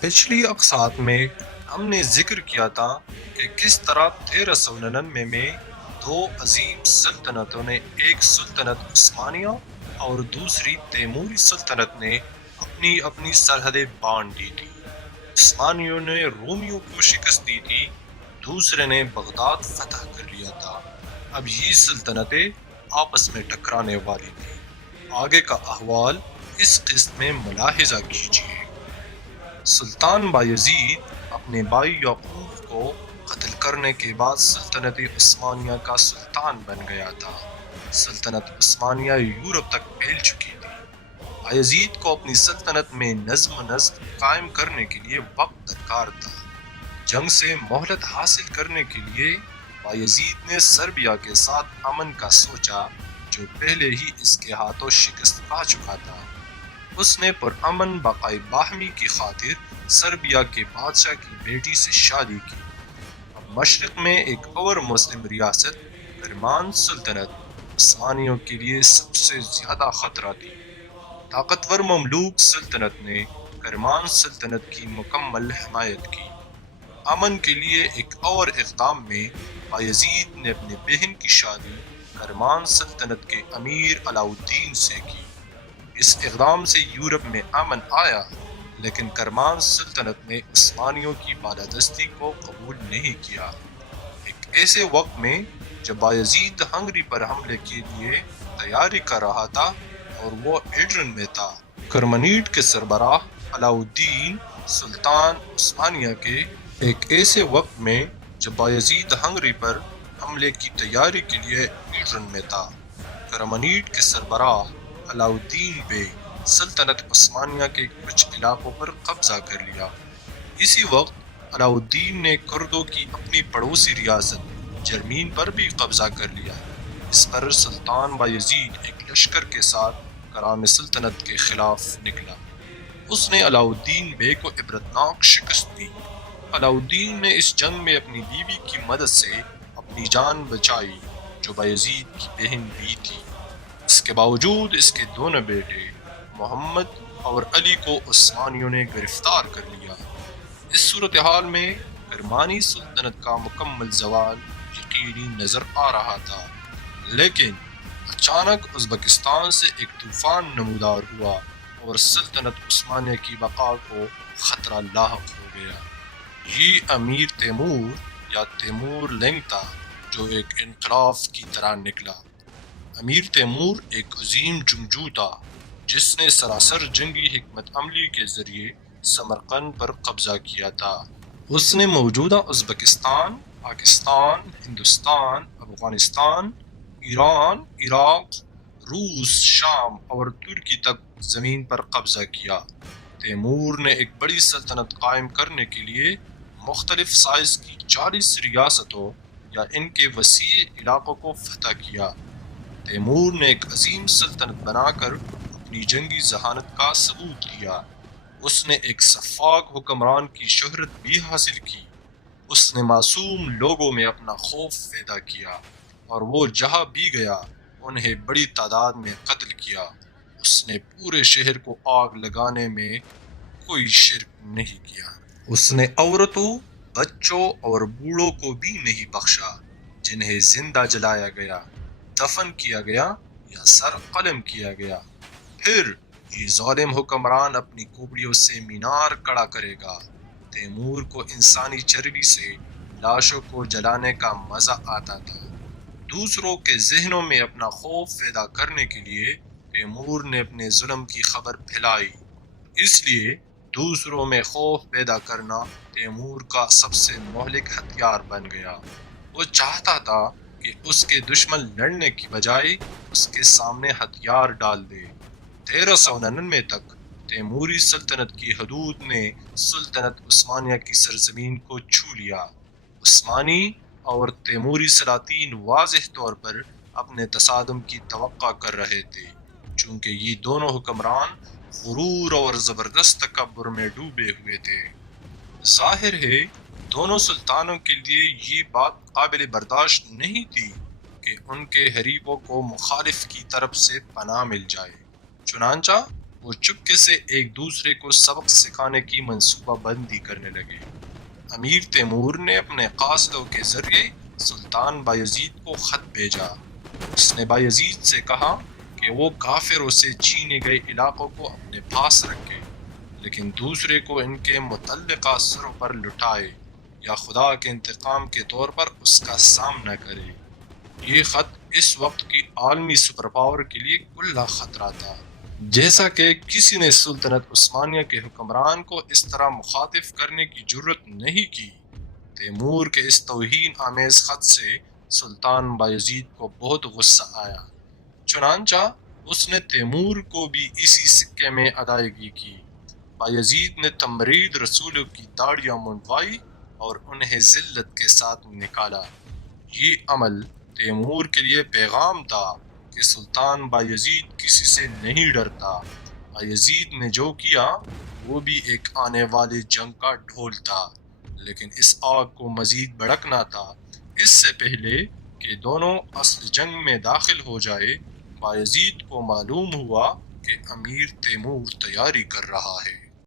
پچھلی اقساط میں ہم نے ذکر کیا تھا کہ کس طرح 1399 میں دو عظیم سلطنتوں نے، ایک سلطنت عثمانیہ اور دوسری تیموری سلطنت نے اپنی اپنی سرحدیں بانٹ دی تھی۔ عثمانیوں نے رومیوں کو شکست دی تھی، دوسرے نے بغداد فتح کر لیا تھا۔ اب یہ سلطنتیں آپس میں ٹکرانے والی تھیں۔ آگے کا احوال اس قسط میں ملاحظہ کیجیے۔ سلطان بایزید اپنے بھائی یعقوب کو قتل کرنے کے بعد سلطنت عثمانیہ کا سلطان بن گیا تھا۔ سلطنت عثمانیہ یورپ تک پھیل چکی تھی۔ بایزید کو اپنی سلطنت میں نظم و نسق قائم کرنے کے لیے وقت درکار تھا۔ جنگ سے مہلت حاصل کرنے کے لیے بایزید نے سربیا کے ساتھ امن کا سوچا، جو پہلے ہی اس کے ہاتھوں شکست کھا چکا تھا۔ اس نے پرامن بقائے باہمی کی خاطر سربیا کے بادشاہ کی بیٹی سے شادی کی۔ اب مشرق میں ایک اور مسلم ریاست کرمان سلطنت عثمانیوں کے لیے سب سے زیادہ خطرہ تھی۔ طاقتور مملوک سلطنت نے کرمان سلطنت کی مکمل حمایت کی۔ امن کے لیے ایک اور اقدام میں بایزید نے اپنی بہن کی شادی کرمان سلطنت کے امیر علاء الدین سے کی۔ اس اقدام سے یورپ میں امن آیا، لیکن کرمان سلطنت نے عثمانیوں کی بالادستی کو قبول نہیں کیا۔ ایک ایسے وقت میں جب بایزید ہنگری پر حملے کے لیے تیاری کر رہا تھا اور وہ ایڈرن میں تھا، کرمنیٹ کے سربراہ علاء الدین سلطان عثمانیہ کے ایک ایسے وقت میں جب بایزید ہنگری پر حملے کی تیاری کے لیے ایڈرن میں تھا، کرمنیٹ کے سربراہ علاء الدین بے سلطنت عثمانیہ کے کچھ علاقوں پر قبضہ کر لیا۔ اسی وقت علاء الدین نے کردوں کی اپنی پڑوسی ریاست جرمین پر بھی قبضہ کر لیا۔ اس پر سلطان بایزید ایک لشکر کے ساتھ کرام سلطنت کے خلاف نکلا۔ اس نے علاء الدین بے کو عبرتناک شکست دی۔ علاء الدین نے اس جنگ میں اپنی بیوی کی مدد سے اپنی جان بچائی، جو بایزید کی بہن بھی تھی۔ اس کے باوجود اس کے دونوں بیٹے محمد اور علی کو عثمانیوں نے گرفتار کر لیا۔ اس صورتحال میں کرمانی سلطنت کا مکمل زوال یقینی نظر آ رہا تھا، لیکن اچانک ازبکستان سے ایک طوفان نمودار ہوا اور سلطنت عثمانیہ کی بقا کو خطرہ لاحق ہو گیا۔ یہ امیر تیمور یا تیمور لنگ تھا، جو ایک انقلاب کی طرح نکلا۔ امیر تیمور ایک عظیم جنگجو تھا، جس نے سراسر جنگی حکمت عملی کے ذریعے سمرقند پر قبضہ کیا تھا۔ اس نے موجودہ ازبکستان، پاکستان، ہندوستان، افغانستان، ایران، عراق، روس، شام اور ترکی تک زمین پر قبضہ کیا۔ تیمور نے ایک بڑی سلطنت قائم کرنے کے لیے مختلف سائز کی 40 ریاستوں یا ان کے وسیع علاقوں کو فتح کیا۔ تیمور نے ایک عظیم سلطنت بنا کر اپنی جنگی ذہانت کا ثبوت دیا۔ اس نے ایک سفاک حکمران کی شہرت بھی حاصل کی۔ اس نے معصوم لوگوں میں اپنا خوف پیدا کیا اور وہ جہاں بھی گیا انہیں بڑی تعداد میں قتل کیا۔ اس نے پورے شہر کو آگ لگانے میں کوئی شرک نہیں کیا۔ اس نے عورتوں، بچوں اور بوڑھوں کو بھی نہیں بخشا، جنہیں زندہ جلایا گیا، دفن کیا گیا یا سر قلم کیا گیا۔ پھر یہ ظالم حکمران اپنی کوبڑیوں سے مینار کھڑا کرے گا۔ تیمور کو انسانی چربی سے لاشوں کو جلانے کا مزہ آتا تھا۔ دوسروں کے ذہنوں میں اپنا خوف پیدا کرنے کے لیے تیمور نے اپنے ظلم کی خبر پھیلائی۔ اس لیے دوسروں میں خوف پیدا کرنا تیمور کا سب سے مہلک ہتھیار بن گیا۔ وہ چاہتا تھا کہ اس کے دشمن لڑنے کی بجائے اس کے سامنے ہتھیار ڈال دے۔ 1399 تک تیموری سلطنت کی حدود نے سلطنت عثمانیہ کی سرزمین کو چھو لیا۔ عثمانی اور تیموری سلاطین واضح طور پر اپنے تصادم کی توقع کر رہے تھے، چونکہ یہ دونوں حکمران غرور اور زبردست تکبر میں ڈوبے ہوئے تھے۔ ظاہر ہے دونوں سلطانوں کے لیے یہ بات قابل برداشت نہیں تھی کہ ان کے حریفوں کو مخالف کی طرف سے پناہ مل جائے، چنانچہ وہ چپکے سے ایک دوسرے کو سبق سکھانے کی منصوبہ بندی کرنے لگے۔ امیر تیمور نے اپنے قاصدوں کے ذریعے سلطان بایزید کو خط بھیجا۔ اس نے بایزید سے کہا کہ وہ کافروں سے چھینے گئے علاقوں کو اپنے پاس رکھے، لیکن دوسرے کو ان کے متعلقہ سروں پر لٹائے یا خدا کے انتقام کے طور پر اس کا سامنا کرے۔ یہ خط اس وقت کی عالمی سپر پاور کے لیے کھلا خطرہ تھا۔ جیسا کہ کسی نے سلطنت عثمانیہ کے حکمران کو اس طرح مخاطب کرنے کی جرت نہیں کی۔ تیمور کے اس توہین آمیز خط سے سلطان بایزید کو بہت غصہ آیا، چنانچہ اس نے تیمور کو بھی اسی سکے میں ادائیگی کی۔ بایزید نے تمرید رسولوں کی داڑھیاں منڈوائی اور انہیں ذلت کے ساتھ نکالا۔ یہ عمل تیمور کے لیے پیغام تھا کہ سلطان بایزید کسی سے نہیں ڈرتا۔ بایزید نے جو کیا وہ بھی ایک آنے والی جنگ کا ڈھول تھا، لیکن اس آگ کو مزید بھڑکنا تھا۔ اس سے پہلے کہ دونوں اصل جنگ میں داخل ہو جائے، بایزید کو معلوم ہوا کہ امیر تیمور تیاری کر رہا ہے۔